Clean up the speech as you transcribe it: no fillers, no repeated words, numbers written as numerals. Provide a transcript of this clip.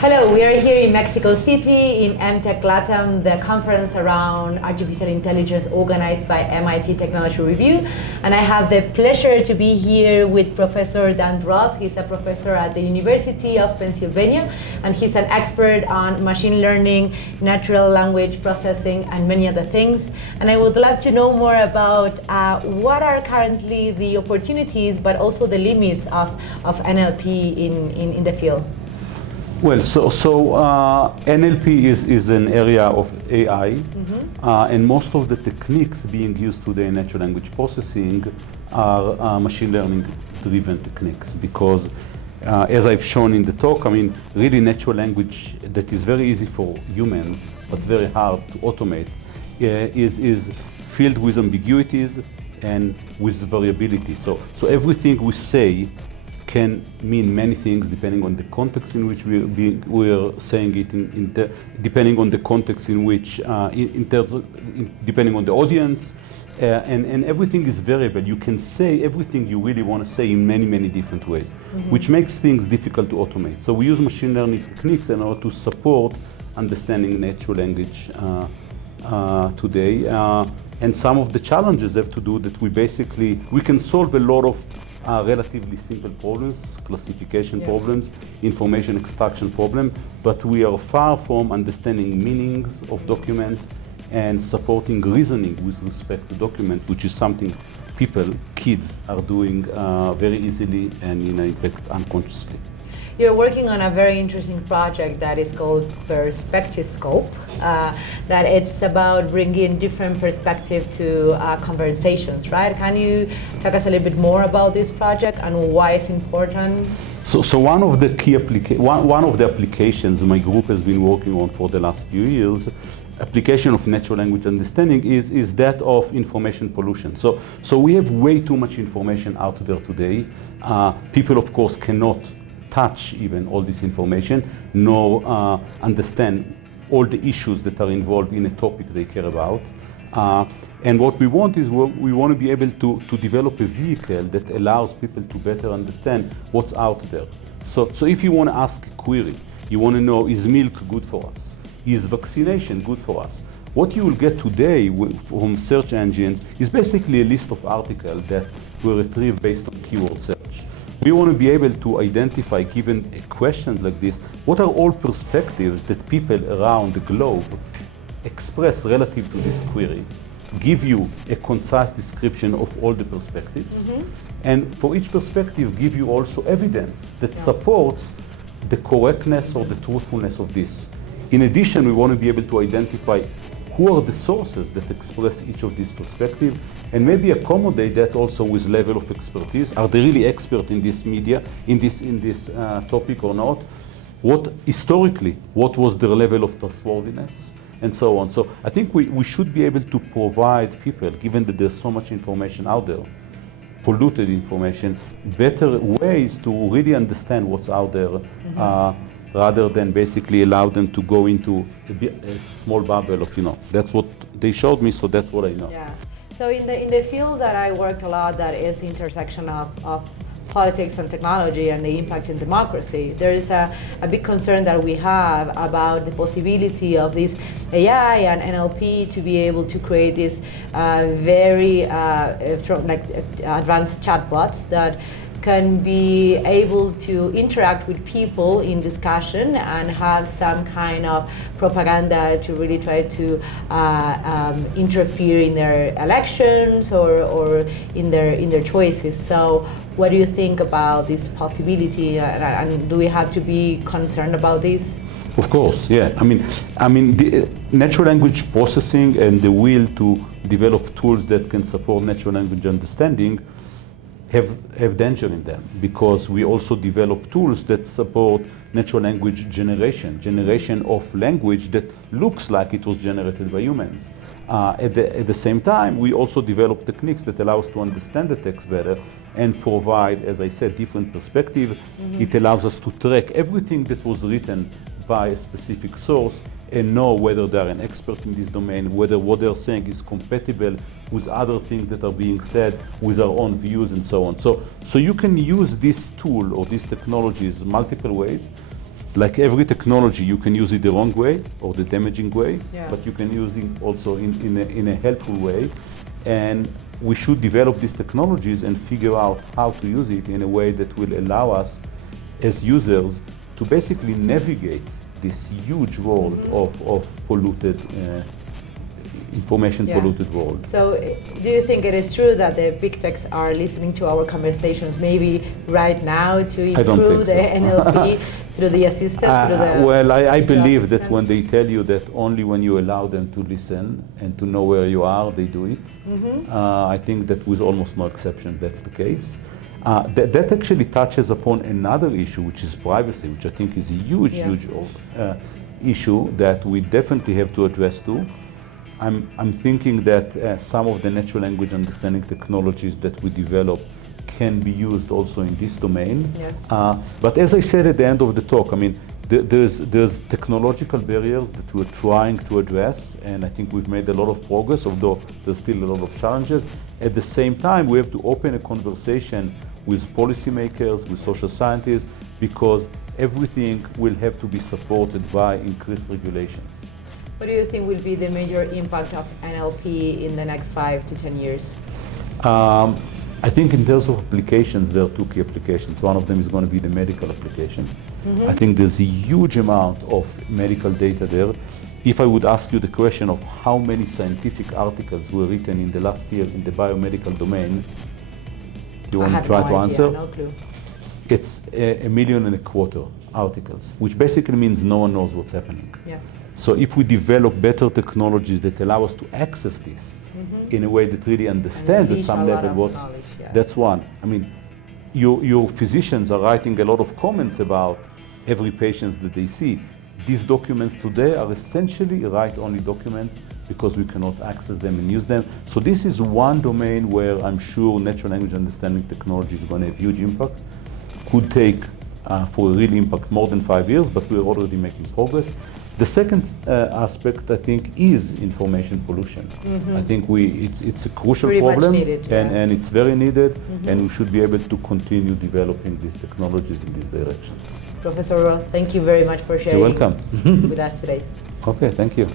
Hello, we are here in Mexico City in EmTech LATAM, the conference around artificial intelligence organized by MIT Technology Review. And I have the pleasure to be here with Professor Roth. He's a professor at the University of Pennsylvania, and he's an expert on machine learning, natural language processing, and many other things. And I would love to know more about what are currently the opportunities, but also the limits of NLP in the field. Well, so NLP is an area of AI, and most of the techniques being used today in natural language processing are machine learning driven techniques, because as I've shown in the talk, I mean, really natural language that is very easy for humans, but very hard to automate, is filled with ambiguities and with variability. So everything we say can mean many things depending on the context in which we are saying it, depending on the context in which, depending on the audience, and everything is variable. You can say everything you really want to say in many different ways, which makes things difficult to automate. So we use machine learning techniques in order to support understanding natural language today. And some of the challenges have to do that we can solve a lot of relatively simple problems, classification problems, information extraction problem, but we are far from understanding meanings of documents and supporting reasoning with respect to document, which is something kids are doing very easily and in fact unconsciously. You're working on a very interesting project that is called Perspective Scope, that it's about bringing different perspective to conversations, right? Can you talk us a little bit more about this project and why it's important? So one of the key applications my group has been working on for the last few years, application of natural language understanding, is that of information pollution. So we have way too much information out there today. People, of course, cannot touch even all this information, nor understand all the issues that are involved in a topic they care about. And what we want is we want to be able to develop a vehicle that allows people to better understand what's out there. So if you want to ask a query, you want to know, is milk good for us? Is vaccination good for us? What you will get today from search engines is basically a list of articles that were retrieved based on keyword search. We want to be able to identify, given a question like this, what are all perspectives that people around the globe express relative to this query, give you a concise description of all the perspectives, and for each perspective give you also evidence that supports the correctness or the truthfulness of this. In addition, we want to be able to identify who are the sources that express each of these perspectives, and maybe accommodate that also with level of expertise. Are they really expert in this media, in this topic or not? What historically, what was their level of trustworthiness, and so on. So I think we should be able to provide people, given that there's so much information out there, polluted information, better ways to really understand what's out there, rather than basically allow them to go into a small bubble of, that's what they showed me, so that's what I know. Yeah. So in the field that I work a lot, that is the intersection of politics and technology and the impact in democracy, there is a big concern that we have about the possibility of this AI and NLP to be able to create these very advanced chatbots that can be able to interact with people in discussion and have some kind of propaganda to really try to interfere in their elections or in their choices. So what do you think about this possibility, and do we have to be concerned about this? Of course, yeah. I mean, the natural language processing and the will to develop tools that can support natural language understanding have danger in them, because we also develop tools that support natural language generation of language that looks like it was generated by humans. At the same time, we also develop techniques that allow us to understand the text better and provide, as I said, different perspective. It allows us to track everything that was written by a specific source and know whether they're an expert in this domain, whether what they're saying is compatible with other things that are being said, with our own views, and so on. So you can use this tool or these technologies multiple ways. like every technology, you can use it the wrong way or the damaging way, but you can use it also in a helpful way. And we should develop these technologies and figure out how to use it in a way that will allow us as users to basically navigate this huge world of polluted polluted world. So do you think it is true that the big techs are listening to our conversations maybe right now to improve the NLP through the assistant? Well, I believe that when they tell you that only when you allow them to listen and to know where you are, they do it. I think that with almost no exception, that's the case. That actually touches upon another issue, which is privacy, which I think is a huge issue that we definitely have to address too. I'm thinking that some of the natural language understanding technologies that we develop can be used also in this domain. But as I said at the end of the talk, I mean, there's technological barriers that we're trying to address, and I think we've made a lot of progress, although there's still a lot of challenges. At the same time, we have to open a conversation with policymakers, with social scientists, because everything will have to be supported by increased regulations. What do you think will be the major impact of NLP in the next 5 to 10 years? I think in terms of applications, there are two key applications. One of them is going to be the medical application. I think there's a huge amount of medical data there. If I would ask you the question of how many scientific articles were written in the last year in the biomedical domain, do you want to try to answer? No clue. It's 1.25 million articles, which basically means no one knows what's happening. So if we develop better technologies that allow us to access this in a way that really understands at some level what's, that's one. I mean, your physicians are writing a lot of comments about every patient that they see. These documents today are essentially write-only documents because we cannot access them and use them. So this is one domain where I'm sure natural language understanding technology is going to have huge impact. Could take for a real impact more than 5 years, but we're already making progress. The second aspect, I think, is information pollution. I think it's a crucial problem, needed, and it's very needed, and we should be able to continue developing these technologies in these directions. Professor Roth, thank you very much for sharing with us today. Okay, thank you.